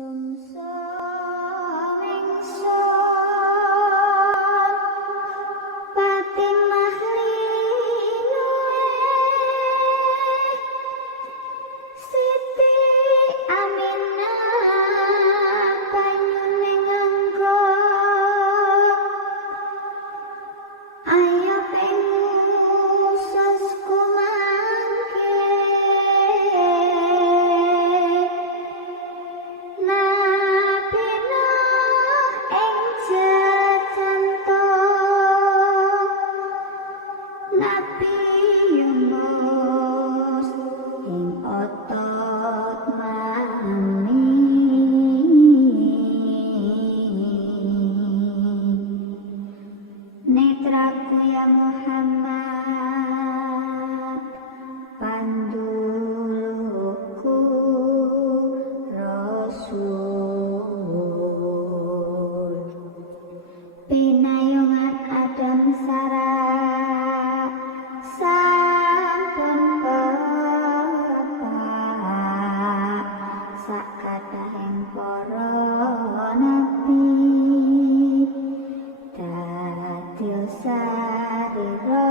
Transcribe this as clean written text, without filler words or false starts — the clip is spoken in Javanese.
Sumsum ingsun pati mahlinu Siti Aminah banyune nganggo ayo pengusus kumangke Nabi Yunus ing otot mami netraku ya Muhammad panduluku Rasul pinayungan Adam Sarah sampun bapak sakadahing para nabi dadya sarira